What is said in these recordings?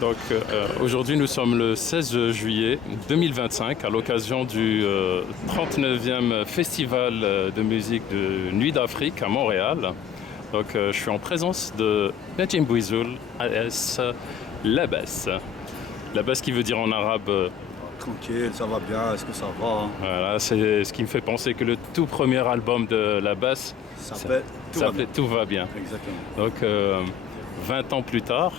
Donc aujourd'hui nous sommes le 16 juillet 2025 à l'occasion du 39e festival de musique de Nuit d'Afrique à Montréal. Donc je suis en présence de Najim Bouizoul alias Labas. Labas qui veut dire en arabe tranquille, ça va bien, est-ce que ça va? voilà, c'est ce qui me fait penser que le tout premier album de Labas s'appelait Tout va bien. Exactement. Donc 20 ans plus tard,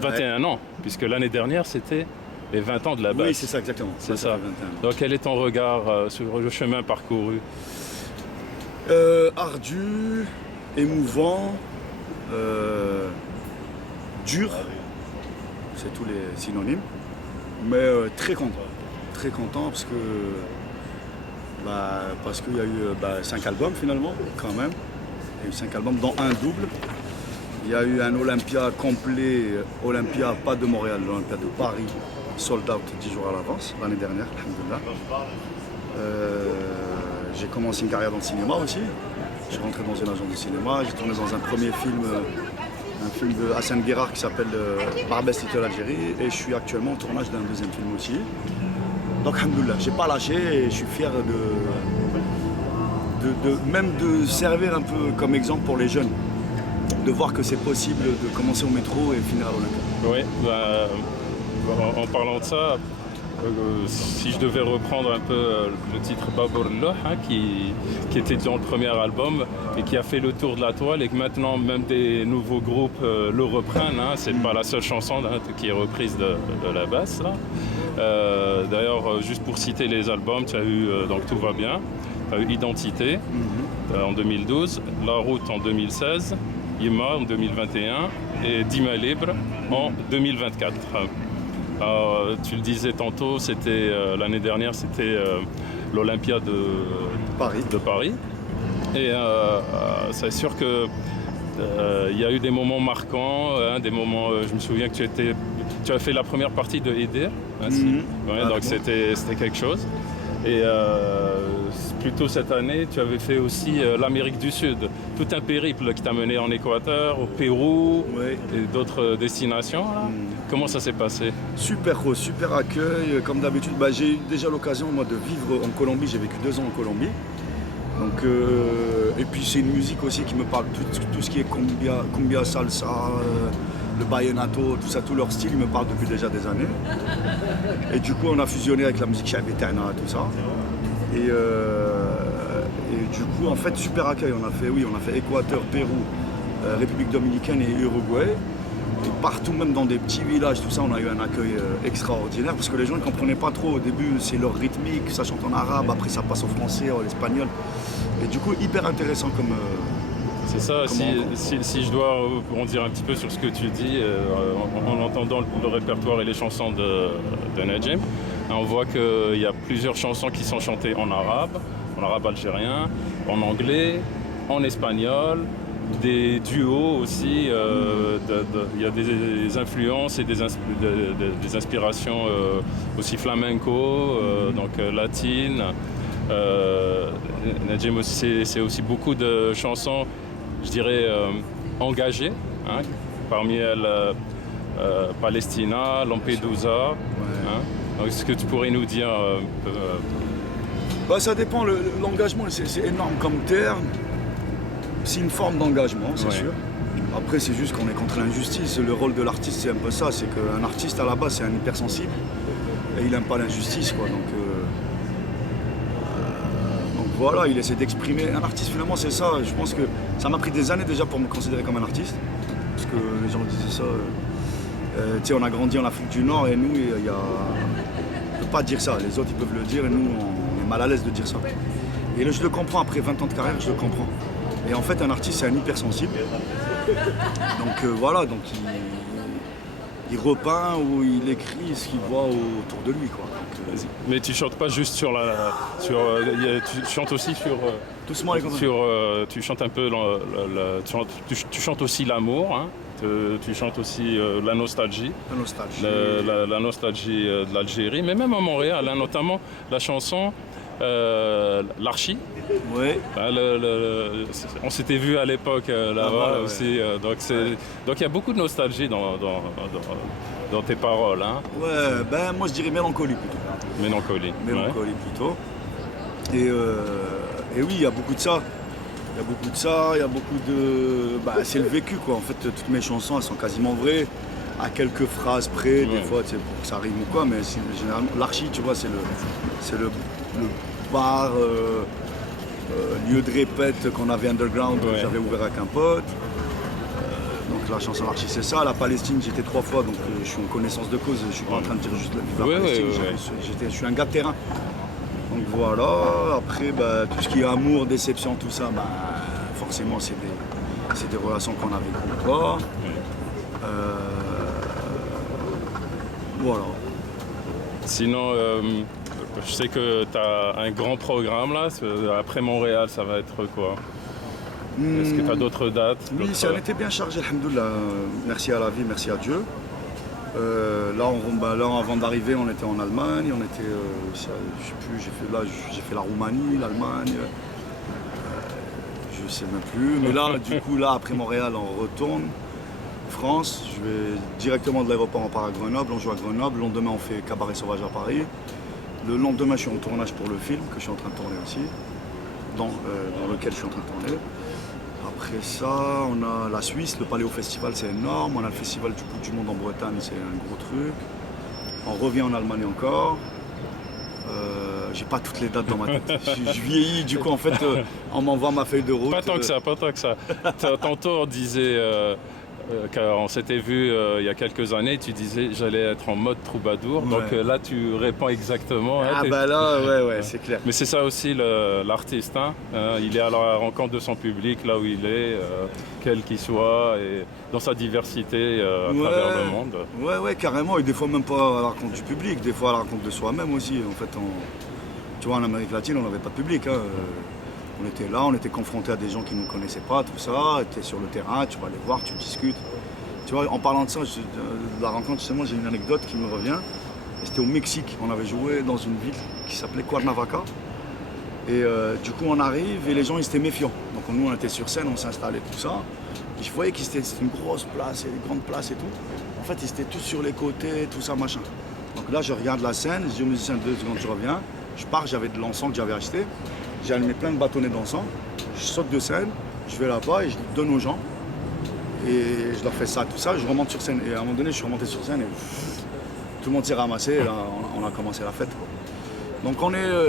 21 ans, puisque l'année dernière c'était les 20 ans de Labas. Oui, c'est ça, exactement. C'est ça. 21 ans. Donc quel est ton regard sur le chemin parcouru? Ardu, émouvant, dur, c'est tous les synonymes, mais très content parce qu'il y a eu 5 albums finalement quand même, il y a eu 5 albums dont un double. Il y a eu un Olympia complet, Olympia pas de Montréal, l'Olympia de Paris, sold out 10 jours à l'avance l'année dernière, alhamdoulilah. J'ai commencé une carrière dans le cinéma aussi. Je suis rentré dans une agence de cinéma, j'ai tourné dans un premier film, un film de Hassan Guerrar qui s'appelle Barbès Little Algérie, et je suis actuellement au tournage d'un deuxième film aussi. Donc alhamdoulilah, j'ai pas lâché et je suis fier même de servir un peu comme exemple pour les jeunes, de voir que c'est possible de commencer au métro et finir à l'Olympia. Oui, en parlant de ça, si je devais reprendre un peu le titre Babourlo, qui était dans le premier album et qui a fait le tour de la toile et que maintenant même des nouveaux groupes le reprennent, c'est pas la seule chanson qui est reprise de la basse. D'ailleurs, juste pour citer les albums, tu as eu donc Tout va bien, tu as eu Identité en 2012, La route en 2016, Yima en 2021 et Dima Libre en 2024. Tu le disais tantôt, c'était l'année dernière, c'était l'Olympia de Paris. Et c'est sûr que il y a eu des moments marquants, des moments. Je me souviens que tu as fait la première partie de Eder, donc c'était quelque chose. Et plus tôt cette année, tu avais fait aussi l'Amérique du Sud, tout un périple qui t'a mené en Équateur, au Pérou et d'autres destinations. Comment ça s'est passé? Super accueil. Comme d'habitude, j'ai eu déjà l'occasion moi, de vivre en Colombie. J'ai vécu 2 ans en Colombie. Donc, et puis c'est une musique aussi qui me parle, tout ce qui est cumbia, salsa, le vallenato, tout ça, tout leur style, ils me parlent depuis déjà des années. Et du coup, on a fusionné avec la musique chabétana, tout ça. Et du coup, en fait, super accueil. On a fait Équateur, Pérou, République Dominicaine et Uruguay. Et partout, même dans des petits villages, tout ça, on a eu un accueil extraordinaire parce que les gens ne comprenaient pas trop. Au début, c'est leur rythmique, ça chante en arabe, après ça passe au français, à l'espagnol. Et du coup, hyper intéressant comme. C'est ça, si je dois rebondir un petit peu sur ce que tu dis, en entendant le répertoire et les chansons de Najim, on voit qu'il y a plusieurs chansons qui sont chantées en arabe algérien, en anglais, en espagnol, des duos aussi, il y a des influences et des inspirations aussi flamenco, donc latines. Najim aussi, c'est aussi beaucoup de chansons, je dirais, engagées, parmi elles Palestina, Lampedusa. Donc, est-ce que tu pourrais nous dire ça dépend, l'engagement c'est énorme comme terme. C'est une forme d'engagement, c'est sûr. Après, c'est juste qu'on est contre l'injustice. Le rôle de l'artiste, c'est un peu ça. C'est qu'un artiste, à la base, c'est un hypersensible. Et il n'aime pas l'injustice, quoi. Donc voilà, il essaie d'exprimer. Un artiste, finalement, c'est ça. Je pense que ça m'a pris des années déjà pour me considérer comme un artiste. Parce que les gens disaient ça. On a grandi en Afrique du Nord et nous, on ne peut pas dire ça. Les autres, ils peuvent le dire et nous, on est mal à l'aise de dire ça. Et là, je le comprends. Après 20 ans de carrière, je le comprends. Et en fait, un artiste, c'est un hypersensible. Donc voilà, donc il repeint ou il écrit ce qu'il voit autour de lui, quoi. Donc, mais tu chantes pas juste tu chantes aussi sur. Doucement les sur tu chantes un peu tu chantes aussi l'amour, tu chantes aussi la nostalgie. La nostalgie de l'Algérie, mais même à Montréal, notamment la chanson l'Archi. Ouais. Hein, on s'était vu à l'époque là-bas Ouais. aussi. Donc il y a beaucoup de nostalgie dans tes paroles. Hein. Ouais, ben moi je dirais mélancolie plutôt. Mélancolie. Mélancolie plutôt. Et oui, il y a beaucoup de ça. Il y a beaucoup de ça, il y a beaucoup de... Bah, c'est le vécu quoi. En fait, toutes mes chansons, elles sont quasiment vraies. À quelques phrases près, des fois, pour que ça rime ou quoi. Mais généralement, l'Archi, tu vois, c'est le bar, lieu de répète qu'on avait underground, que j'avais ouvert avec un pote. Donc la chanson L'Archi, c'est ça. La Palestine, j'étais 3 fois, donc je suis en connaissance de cause. Je suis pas en train de dire juste la Palestine. Je suis un gars de terrain. Donc voilà, après bah, tout ce qui est amour, déception, tout ça, bah, forcément c'est des relations qu'on a vécues ou pas. Voilà. Sinon, je sais que tu as un grand programme là. Après Montréal, ça va être quoi? Est-ce que tu as d'autres dates? Oui, ça en était bien chargé, alhamdoulilah. Merci à la vie, merci à Dieu. Là, avant d'arriver, on était en Allemagne, on était, je sais plus, j'ai fait la Roumanie, l'Allemagne, je sais même plus. Mais là, du coup, là, après Montréal, on retourne. France, je vais directement de l'aéroport, on part à Grenoble, on joue à Grenoble. Le lendemain, on fait Cabaret Sauvage à Paris. Le lendemain, je suis en tournage pour le film que je suis en train de tourner aussi, dans lequel je suis en train de tourner. Après ça, on a la Suisse, le Paléo Festival, c'est énorme. On a le Festival du Bout du Monde en Bretagne, c'est un gros truc. On revient en Allemagne encore. J'ai pas toutes les dates dans ma tête. Je vieillis, du coup, en fait, on m'envoie ma feuille de route. Pas tant que ça. Tantôt, on disait, quand on s'était vu il y a quelques années, tu disais j'allais être en mode troubadour. Ouais. Donc là, tu réponds exactement. Ah bah là, ouais, c'est clair. Mais c'est ça aussi l'artiste. Hein. Il est à la rencontre de son public, là où il est, quel qu'il soit, et dans sa diversité à travers le monde. Ouais, carrément. Et des fois, même pas à la rencontre du public, des fois à la rencontre de soi-même aussi. En fait, tu vois, en Amérique latine, on n'avait pas de public. Hein. On était là, on était confrontés à des gens qui ne nous connaissaient pas, tout ça. Tu es sur le terrain, tu vas les voir, tu discutes. Tu vois, en parlant de ça, de la rencontre, justement, j'ai une anecdote qui me revient. C'était au Mexique. On avait joué dans une ville qui s'appelait Cuernavaca. Et du coup, on arrive et les gens, ils étaient méfiants. Donc nous, on était sur scène, on s'installait, tout ça. Et je voyais que c'était une grosse place, une grande place et tout. En fait, ils étaient tous sur les côtés, tout ça, machin. Donc là, je regarde la scène, je dis au musicien 2 secondes, je reviens. Je pars, j'avais de l'encens que j'avais acheté. J'ai allumé plein de bâtonnets d'encens. Je saute de scène, je vais là-bas et je le donne aux gens. Et je leur fais ça, tout ça. Je remonte sur scène. Et à un moment donné, je suis remonté sur scène et tout le monde s'est ramassé. Et là, on a commencé la fête, quoi. Donc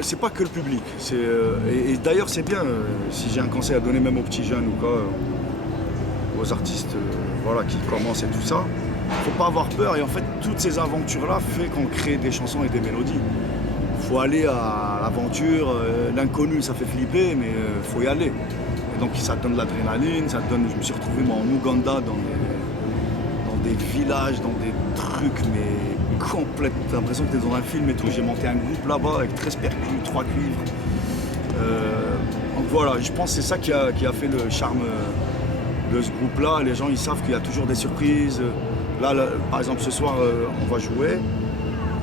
c'est pas que le public. Et d'ailleurs, c'est bien, si j'ai un conseil à donner même aux petits jeunes ou quoi, aux artistes voilà, qui commencent et tout ça, faut pas avoir peur. Et en fait, toutes ces aventures-là fait qu'on crée des chansons et des mélodies. Faut aller à l'aventure, l'inconnu ça fait flipper, mais faut y aller. Et donc ça donne de l'adrénaline, ça donne. Je me suis retrouvé moi, en Ouganda dans des villages, dans des trucs, mais complètes. T'as l'impression que t'es dans un film et tout. J'ai monté un groupe là-bas avec 13 percus, 3 cuivres. Donc voilà, je pense que c'est ça qui a fait le charme de ce groupe-là. Les gens ils savent qu'il y a toujours des surprises. Là par exemple ce soir on va jouer.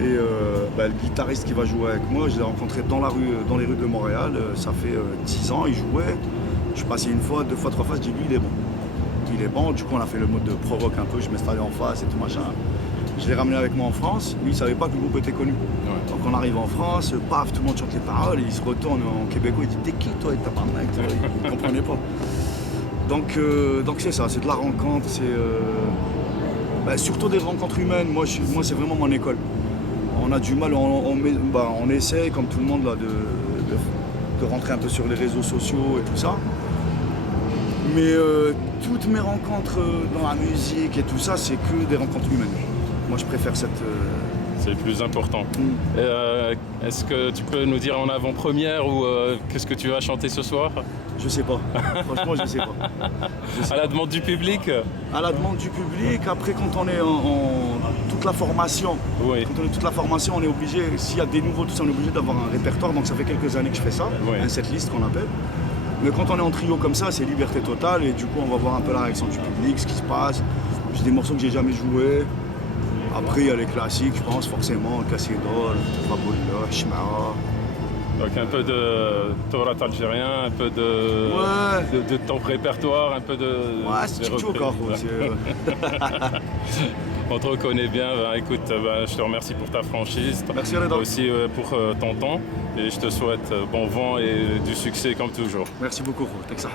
Et le guitariste qui va jouer avec moi, je l'ai rencontré dans les rues de Montréal, ça fait 10 ans, il jouait. Je suis passé 1 fois, 2 fois, 3 fois, je dis lui il est bon. Il est bon, du coup on a fait le mode de provoque un peu, je m'installais en face et tout machin. Je l'ai ramené avec moi en France, lui il savait pas que le groupe était connu. Ouais. Donc on arrive en France, paf, tout le monde chante les paroles, et il se retourne en québécois, il dit t'es qui toi, tabarnak, il comprenait pas. Donc c'est ça, c'est de la rencontre, c'est surtout des rencontres humaines, moi c'est vraiment mon école. On a du mal, on essaie, comme tout le monde, là, de rentrer un peu sur les réseaux sociaux et tout ça. Mais toutes mes rencontres dans la musique et tout ça, c'est que des rencontres humaines. Moi, je préfère cette... C'est le plus important. Est-ce que tu peux nous dire en avant-première ou qu'est-ce que tu vas chanter ce soir? Je sais pas. Franchement, je sais pas. À la demande du public? À la demande du public. Après, quand on est en toute la formation, on est obligé, s'il y a des nouveaux, tout ça, on est obligé d'avoir un répertoire. Donc ça fait quelques années que je fais ça, un setlist qu'on appelle. Mais quand on est en trio comme ça, c'est liberté totale. Et du coup, on va voir un peu la réaction du public, ce qui se passe. J'ai des morceaux que j'ai jamais joués. Après, il y a les classiques, je pense, forcément, Cassidol, Baboula, Shmara. Donc un peu de Torah algérien, un peu de ton répertoire, un peu de... Ouais, c'est Chicho, quoi. On te reconnaît bien. Ben, écoute, je te remercie pour ta franchise. Merci Reda. Aussi pour ton temps. Et je te souhaite bon vent et du succès comme toujours. Merci beaucoup, Texas.